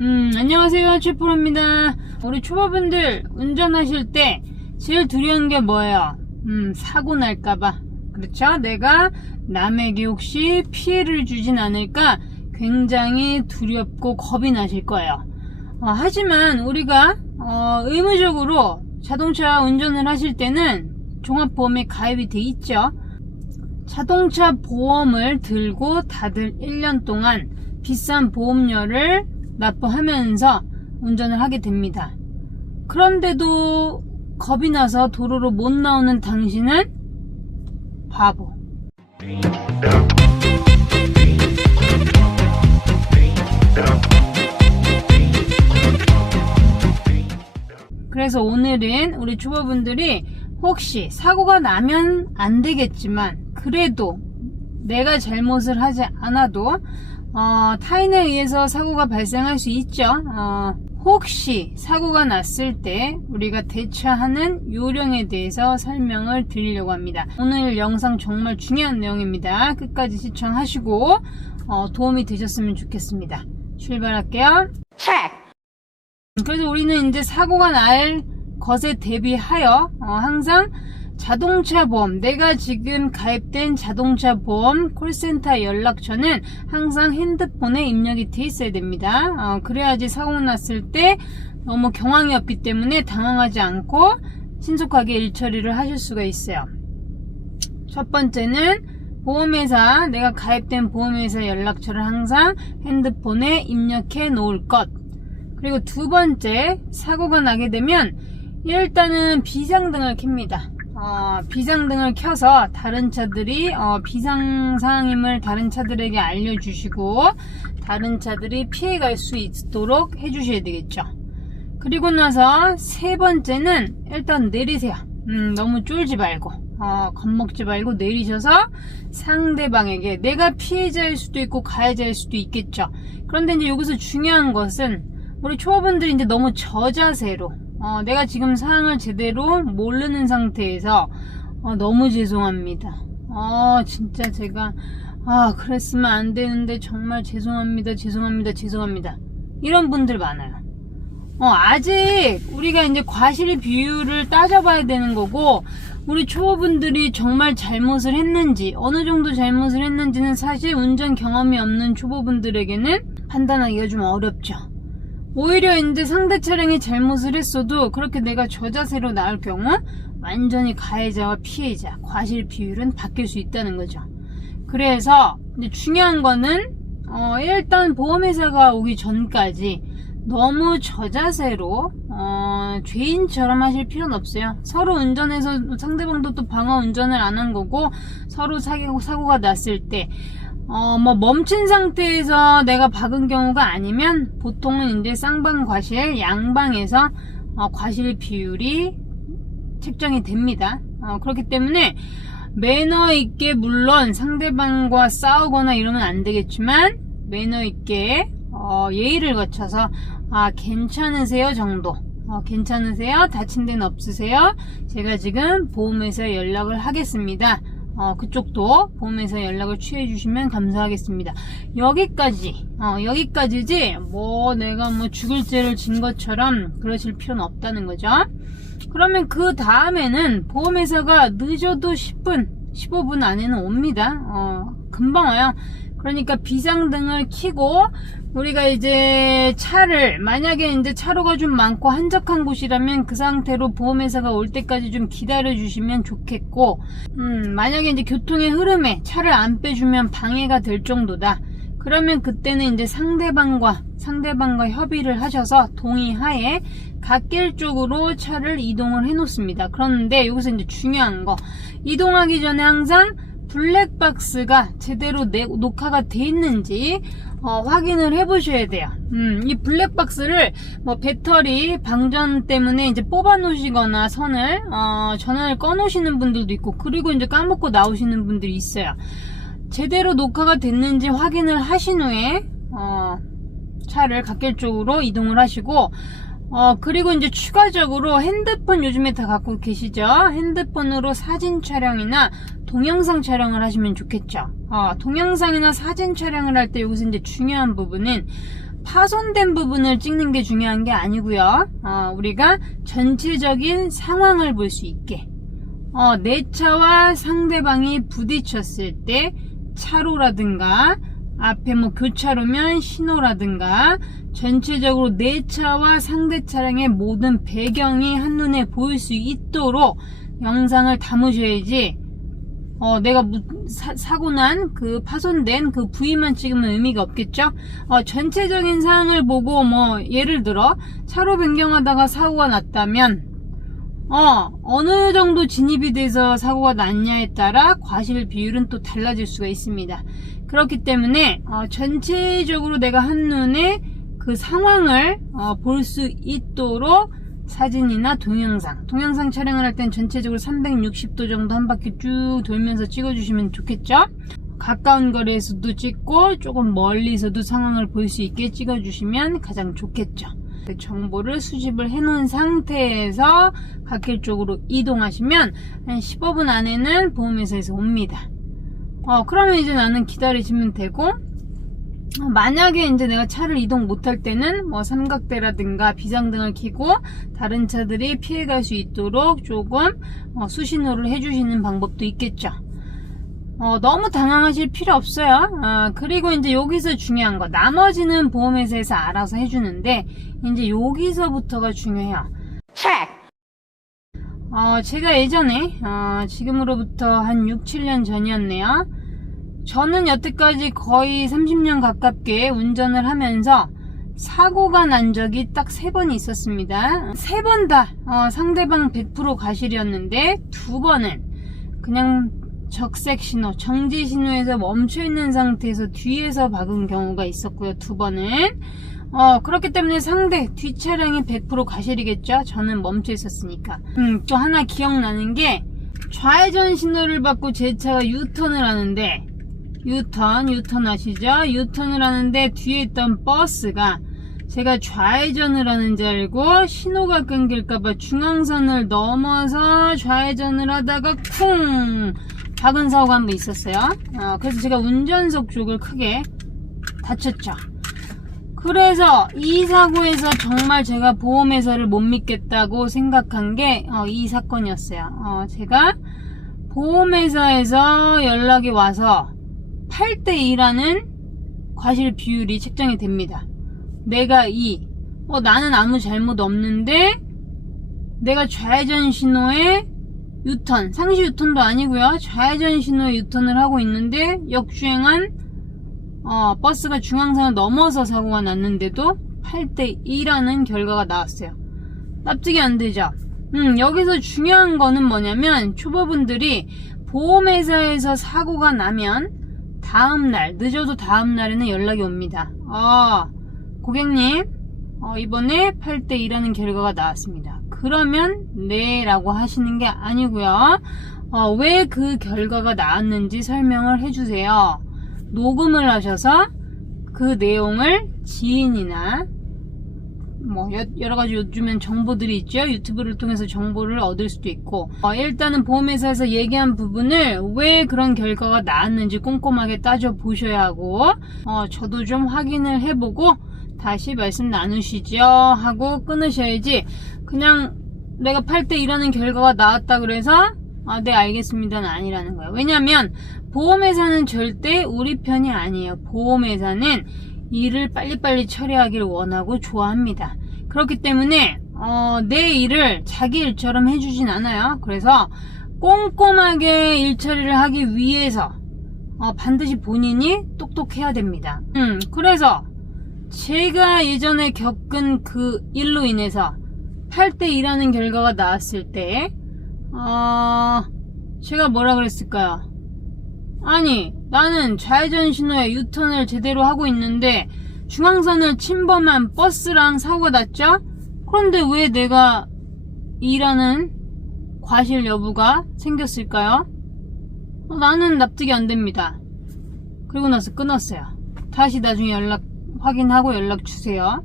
안녕하세요. 최프로입니다. 우리 초보분들 운전하실 때 제일 두려운 게 뭐예요? 사고 날까봐. 그렇죠? 내가 남에게 혹시 피해를 주진 않을까 굉장히 두렵고 겁이 나실 거예요. 하지만 우리가 의무적으로 자동차 운전을 하실 때는 종합보험에 가입이 돼 있죠. 자동차 보험을 들고 다들 1년 동안 비싼 보험료를 납부하면서 운전을 하게 됩니다. 그런데도 겁이 나서 도로로 못 나오는 당신은 바보. 그래서 오늘은 우리 초보분들이 혹시 사고가 나면 안 되겠지만 그래도 내가 잘못을 하지 않아도 타인에 의해서 사고가 발생할 수 있죠. 혹시 사고가 났을 때 우리가 대처하는 요령에 대해서 설명을 드리려고 합니다. 오늘 영상 정말 중요한 내용입니다. 끝까지 시청하시고 도움이 되셨으면 좋겠습니다. 출발할게요. 그래서 우리는 이제 사고가 날 것에 대비하여 항상 자동차 보험, 내가 지금 가입된 자동차 보험 콜센터 연락처는 항상 핸드폰에 입력이 돼 있어야 됩니다. 그래야지 사고 났을 때 너무 경황이 없기 때문에 당황하지 않고 신속하게 일처리를 하실 수가 있어요. 첫 번째는 보험회사, 내가 가입된 보험회사 연락처를 항상 핸드폰에 입력해 놓을 것. 그리고 두 번째, 사고가 나게 되면 일단은 비상등을 켭니다. 비상등을 켜서 다른 차들이 비상사항임을 다른 차들에게 알려주시고 다른 차들이 피해갈 수 있도록 해주셔야 되겠죠. 그리고 나서 세 번째는 일단 내리세요. 너무 쫄지 말고 겁먹지 말고 내리셔서 상대방에게, 내가 피해자일 수도 있고 가해자일 수도 있겠죠. 그런데 이제 여기서 중요한 것은 우리 초보분들이 이제 너무 저자세로 내가 지금 상황을 제대로 모르는 상태에서 너무 죄송합니다. 진짜 제가 그랬으면 안 되는데 정말 죄송합니다. 이런 분들 많아요. 아직 우리가 이제 과실 비율을 따져봐야 되는 거고, 우리 초보분들이 정말 잘못을 했는지, 어느 정도 잘못을 했는지는 사실 운전 경험이 없는 초보분들에게는 판단하기가 좀 어렵죠. 오히려 이제 상대 차량이 잘못을 했어도 그렇게 내가 저자세로 나올 경우 완전히 가해자와 피해자, 과실 비율은 바뀔 수 있다는 거죠. 그래서 이제 중요한 거는 일단 보험회사가 오기 전까지 너무 저자세로 죄인처럼 하실 필요는 없어요. 서로 운전해서 상대방도 또 방어 운전을 안 한 거고, 서로 사고가 났을 때 멈춘 상태에서 내가 박은 경우가 아니면 보통은 이제 쌍방 과실, 양방에서 과실 비율이 책정이 됩니다. 그렇기 때문에 매너 있게, 물론 상대방과 싸우거나 이러면 안 되겠지만 매너 있게 예의를 거쳐서 괜찮으세요 정도, 괜찮으세요? 다친 데는 없으세요? 제가 지금 보험회사에 연락을 하겠습니다. 그쪽도 보험회사 연락을 취해 주시면 감사하겠습니다. 여기까지지 내가 죽을 죄를 진 것처럼 그러실 필요는 없다는 거죠. 그러면 그 다음에는 보험회사가 늦어도 10분 15분 안에는 옵니다. 금방 와요. 그러니까 비상등을 켜고 우리가 이제 차를, 만약에 이제 차로가 좀 많고 한적한 곳이라면 그 상태로 보험회사가 올 때까지 좀 기다려 주시면 좋겠고, 만약에 이제 교통의 흐름에 차를 안 빼주면 방해가 될 정도다. 그러면 그때는 이제 상대방과 협의를 하셔서 동의하에 갓길 쪽으로 차를 이동을 해 놓습니다. 그런데 여기서 이제 중요한 거, 이동하기 전에 항상 블랙박스가 제대로 녹화가 돼 있는지 확인을 해 보셔야 돼요. 이 블랙박스를 배터리 방전 때문에 이제 뽑아 놓으시거나 전원을 꺼 놓으시는 분들도 있고, 그리고 이제 까먹고 나오시는 분들이 있어요. 제대로 녹화가 됐는지 확인을 하신 후에 차를 갓길 쪽으로 이동을 하시고, 그리고 이제 추가적으로 핸드폰 요즘에 다 갖고 계시죠? 핸드폰으로 사진 촬영이나 동영상 촬영을 하시면 좋겠죠. 동영상이나 사진 촬영을 할 때 여기서 이제 중요한 부분은 파손된 부분을 찍는 게 중요한 게 아니고요. 우리가 전체적인 상황을 볼 수 있게 내 차와 상대방이 부딪혔을 때 차로라든가 앞에 뭐 교차로면 신호라든가 전체적으로 내 차와 상대 차량의 모든 배경이 한눈에 보일 수 있도록 영상을 담으셔야지 내가 사고 난 그 파손된 그 부위만 찍으면 의미가 없겠죠? 전체적인 사항을 보고 뭐 예를 들어 차로 변경하다가 사고가 났다면 어느 정도 진입이 돼서 사고가 났냐에 따라 과실 비율은 또 달라질 수가 있습니다. 그렇기 때문에 전체적으로 내가 한눈에 그 상황을 볼 수 있도록 사진이나 동영상 촬영을 할 땐 전체적으로 360도 정도 한 바퀴 쭉 돌면서 찍어주시면 좋겠죠? 가까운 거리에서도 찍고 조금 멀리서도 상황을 볼 수 있게 찍어주시면 가장 좋겠죠. 정보를 수집을 해놓은 상태에서 갓길 쪽으로 이동하시면 한 15분 안에는 보험회사에서 옵니다. 그러면 이제 나는 기다리시면 되고, 만약에 이제 내가 차를 이동 못할 때는 뭐 삼각대라든가 비상등을 켜고 다른 차들이 피해갈 수 있도록 조금 수신호를 해주시는 방법도 있겠죠. 너무 당황하실 필요 없어요. 그리고 이제 여기서 중요한 거, 나머지는 보험회사에서 알아서 해주는데 이제 여기서부터가 중요해요. 제가 예전에 지금으로부터 한 6, 7년 전이었네요. 저는 여태까지 거의 30년 가깝게 운전을 하면서 사고가 난 적이 딱 3번이 있었습니다. 3번 다 상대방 100% 과실이었는데 2번은 그냥 적색 신호, 정지 신호에서 멈춰있는 상태에서 뒤에서 박은 경우가 있었고요. 2번은 그렇기 때문에 상대 뒷차량이 100% 과실이겠죠. 저는 멈춰 있었으니까. 또 하나 기억나는 게, 좌회전 신호를 받고 제 차가 유턴을 하는데, 유턴 아시죠? 유턴을 하는데 뒤에 있던 버스가 제가 좌회전을 하는 줄 알고 신호가 끊길까봐 중앙선을 넘어서 좌회전을 하다가 쿵 박은 사고가 한 번 있었어요. 그래서 제가 운전석 쪽을 크게 다쳤죠. 그래서 이 사고에서 정말 제가 보험회사를 못 믿겠다고 생각한 게 이 사건이었어요. 제가 보험회사에서 연락이 와서 8대2라는 과실 비율이 책정이 됩니다. 내가 나는 아무 잘못 없는데 내가 좌회전 신호에 유턴, 상시 유턴도 아니고요, 좌회전 신호에 유턴을 하고 있는데 역주행한 버스가 중앙선을 넘어서 사고가 났는데도 8대2라는 결과가 나왔어요. 납득이 안 되죠? 여기서 중요한 거는 뭐냐면, 초보분들이 보험회사에서 사고가 나면 다음날, 늦어도 다음날에는 연락이 옵니다. 고객님, 이번에 8대2라는 결과가 나왔습니다. 그러면 네 라고 하시는 게 아니고요, 왜 그 결과가 나왔는지 설명을 해주세요. 녹음을 하셔서 그 내용을 지인이나 뭐 여러가지 요즘엔 정보들이 있죠. 유튜브를 통해서 정보를 얻을 수도 있고, 일단은 보험회사에서 얘기한 부분을 왜 그런 결과가 나왔는지 꼼꼼하게 따져 보셔야 하고, 저도 좀 확인을 해보고 다시 말씀 나누시죠 하고 끊으셔야지, 그냥 내가 8대2라는 결과가 나왔다 그래서 네 알겠습니다는 아니라는 거예요. 왜냐면 보험회사는 절대 우리 편이 아니에요. 보험회사는 일을 빨리빨리 처리하기를 원하고 좋아합니다. 그렇기 때문에 내 일을 자기 일처럼 해주진 않아요. 그래서 꼼꼼하게 일 처리를 하기 위해서 반드시 본인이 똑똑해야 됩니다. 그래서 제가 예전에 겪은 그 일로 인해서 8대2라는 결과가 나왔을 때 제가 뭐라 그랬을까요? 아니, 나는 좌회전 신호에 유턴을 제대로 하고 있는데 중앙선을 침범한 버스랑 사고가 났죠? 그런데 왜 내가 일하는 과실 여부가 생겼을까요? 나는 납득이 안 됩니다. 그리고 나서 끊었어요. 다시 나중에 확인하고 연락 주세요.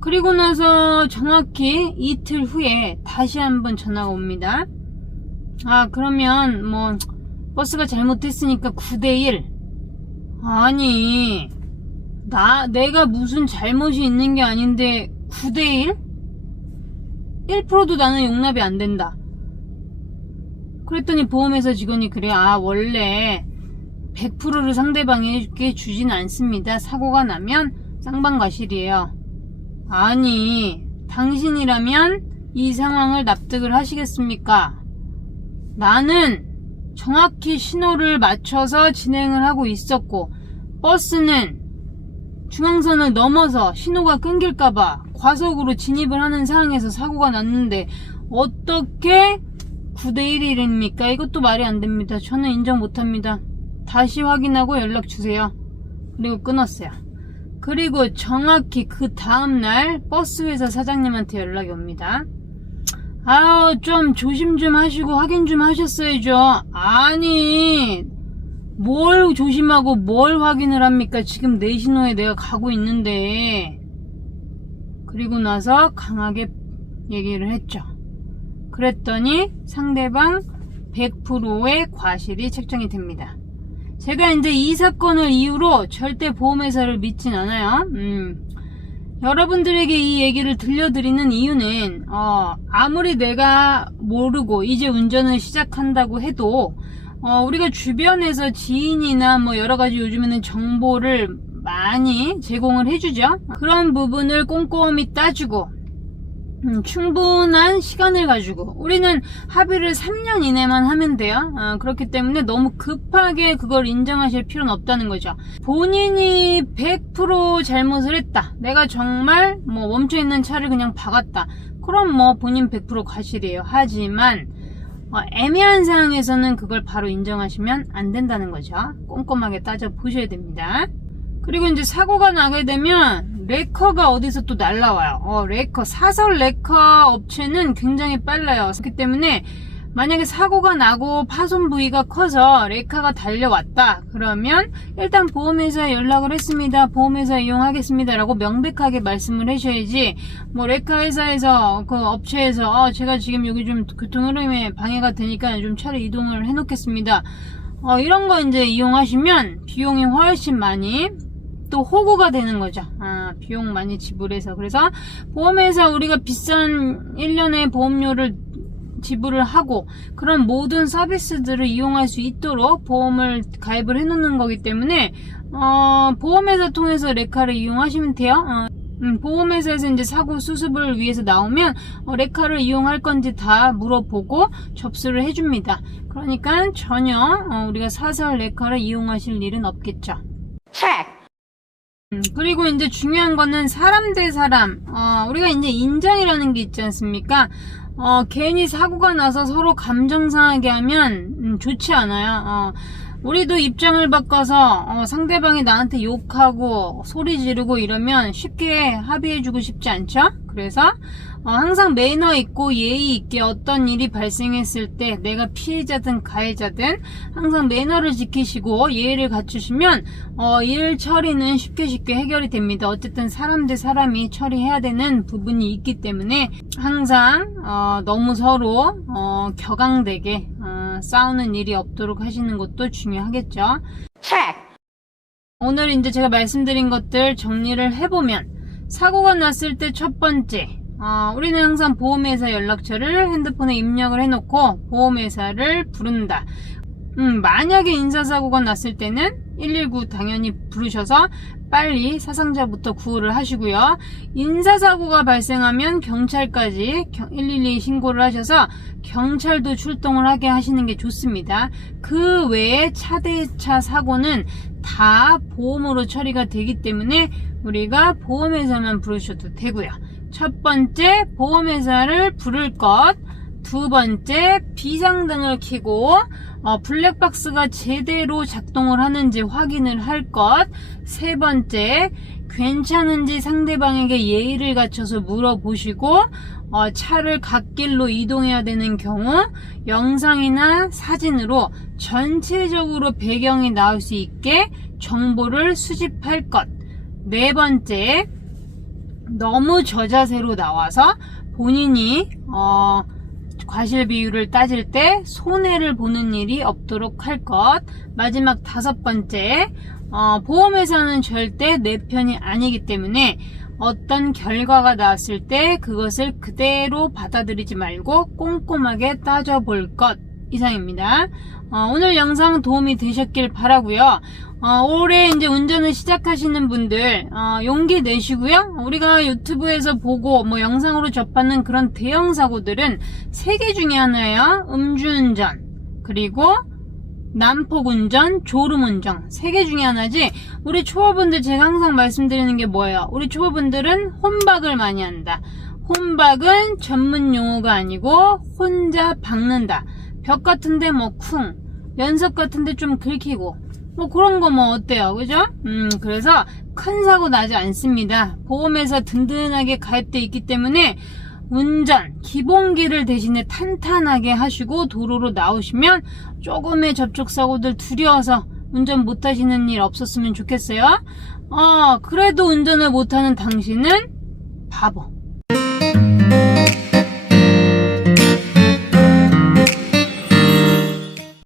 그리고 나서 정확히 이틀 후에 다시 한번 전화가 옵니다. 그러면 뭐 버스가 잘못했으니까 9대1. 아니, 내가 무슨 잘못이 있는 게 아닌데 9대1? 1%도 나는 용납이 안 된다. 그랬더니 보험회사 직원이 그래, 원래 100%를 상대방에게 주진 않습니다. 사고가 나면 쌍방과실이에요. 아니, 당신이라면 이 상황을 납득을 하시겠습니까? 나는 정확히 신호를 맞춰서 진행을 하고 있었고, 버스는 중앙선을 넘어서 신호가 끊길까봐 과속으로 진입을 하는 상황에서 사고가 났는데 어떻게 9대1입니까? 이것도 말이 안 됩니다. 저는 인정 못합니다. 다시 확인하고 연락 주세요. 그리고 끊었어요. 그리고 정확히 그 다음날 버스회사 사장님한테 연락이 옵니다. 좀 조심 좀 하시고 확인 좀 하셨어야죠. 아니, 뭘 조심하고 뭘 확인을 합니까? 지금 내 신호에 내가 가고 있는데. 그리고 나서 강하게 얘기를 했죠. 그랬더니 상대방 100%의 과실이 책정이 됩니다. 제가 이제 이 사건을 이후로 절대 보험회사를 믿진 않아요. 여러분들에게 이 얘기를 들려드리는 이유는 아무리 내가 모르고 이제 운전을 시작한다고 해도 우리가 주변에서 지인이나 뭐 여러가지 요즘에는 정보를 많이 제공을 해주죠. 그런 부분을 꼼꼼히 따지고 충분한 시간을 가지고 우리는 합의를 3년 이내만 하면 돼요. 그렇기 때문에 너무 급하게 그걸 인정하실 필요는 없다는 거죠. 본인이 100% 잘못을 했다. 내가 정말 뭐 멈춰있는 차를 그냥 박았다. 그럼 뭐 본인 100% 과실이에요. 하지만 애매한 상황에서는 그걸 바로 인정하시면 안 된다는 거죠. 꼼꼼하게 따져 보셔야 됩니다. 그리고 이제 사고가 나게 되면 레커가 어디서 또 날라와요. 사설 레커 업체는 굉장히 빨라요. 그렇기 때문에 만약에 사고가 나고 파손 부위가 커서 레카가 달려왔다 그러면 일단 보험회사에 연락을 했습니다. 보험회사 이용하겠습니다 라고 명백하게 말씀을 하셔야지, 뭐 레카 회사에서 그 업체에서 제가 지금 여기 좀 교통 흐름에 방해가 되니까 좀 차를 이동을 해 놓겠습니다, 이런 거 이제 이용하시면 비용이 훨씬 많이 또 호구가 되는 거죠. 비용 많이 지불해서. 그래서 보험회사 우리가 비싼 1년의 보험료를 지불을 하고 그런 모든 서비스들을 이용할 수 있도록 보험을 가입을 해 놓는 거기 때문에 보험회사 통해서 레카를 이용하시면 돼요. 보험회사에서 이제 사고 수습을 위해서 나오면 레카를 이용할 건지 다 물어보고 접수를 해줍니다. 그러니까 전혀 우리가 사설 레카를 이용하실 일은 없겠죠. 그리고 이제 중요한 거는 사람 대 사람, 우리가 이제 인정이라는 게 있지 않습니까? 괜히 사고가 나서 서로 감정 상하게 하면 좋지 않아요. 우리도 입장을 바꿔서 상대방이 나한테 욕하고 소리 지르고 이러면 쉽게 합의해주고 싶지 않죠? 그래서 항상 매너 있고 예의 있게 어떤 일이 발생했을 때 내가 피해자든 가해자든 항상 매너를 지키시고 예의를 갖추시면 일 처리는 쉽게 해결이 됩니다. 어쨌든 사람 대 사람이 처리해야 되는 부분이 있기 때문에 항상 너무 서로 격앙되게 싸우는 일이 없도록 하시는 것도 중요하겠죠. 오늘 이제 제가 말씀드린 것들 정리를 해보면, 사고가 났을 때 첫 번째, 우리는 항상 보험회사 연락처를 핸드폰에 입력을 해놓고 보험회사를 부른다. 만약에 인사사고가 났을 때는 119 당연히 부르셔서 빨리 사상자부터 구호를 하시고요. 인사사고가 발생하면 경찰까지 112 신고를 하셔서 경찰도 출동을 하게 하시는 게 좋습니다. 그 외에 차대차 사고는 다 보험으로 처리가 되기 때문에 우리가 보험회사만 부르셔도 되고요. 첫 번째, 보험회사를 부를 것. 두 번째, 비상등을 켜고 블랙박스가 제대로 작동을 하는지 확인을 할 것. 세 번째, 괜찮은지 상대방에게 예의를 갖춰서 물어보시고 차를 갓길로 이동해야 되는 경우 영상이나 사진으로 전체적으로 배경이 나올 수 있게 정보를 수집할 것. 네 번째, 너무 저자세로 나와서 본인이 과실 비율을 따질 때 손해를 보는 일이 없도록 할 것. 마지막 다섯 번째, 보험회사는 절대 내 편이 아니기 때문에 어떤 결과가 나왔을 때 그것을 그대로 받아들이지 말고 꼼꼼하게 따져볼 것 이상입니다. 오늘 영상 도움이 되셨길 바라고요. 올해 이제 운전을 시작하시는 분들 용기 내시고요. 우리가 유튜브에서 보고 뭐 영상으로 접하는 그런 대형 사고들은 3개 중에 하나예요. 음주운전, 그리고 난폭운전, 졸음운전 3개 중에 하나지. 우리 초보분들 제가 항상 말씀드리는 게 뭐예요? 우리 초보분들은 혼박을 많이 한다. 혼박은 전문 용어가 아니고 혼자 박는다. 벽 같은데 뭐 쿵, 연석 같은데 좀 긁히고 뭐 그런 거 뭐 어때요, 그죠? 그래서 큰 사고 나지 않습니다. 보험회사 든든하게 가입돼 있기 때문에 운전 기본기를 대신에 탄탄하게 하시고 도로로 나오시면 조금의 접촉사고들 두려워서 운전 못하시는 일 없었으면 좋겠어요. 그래도 운전을 못하는 당신은 바보.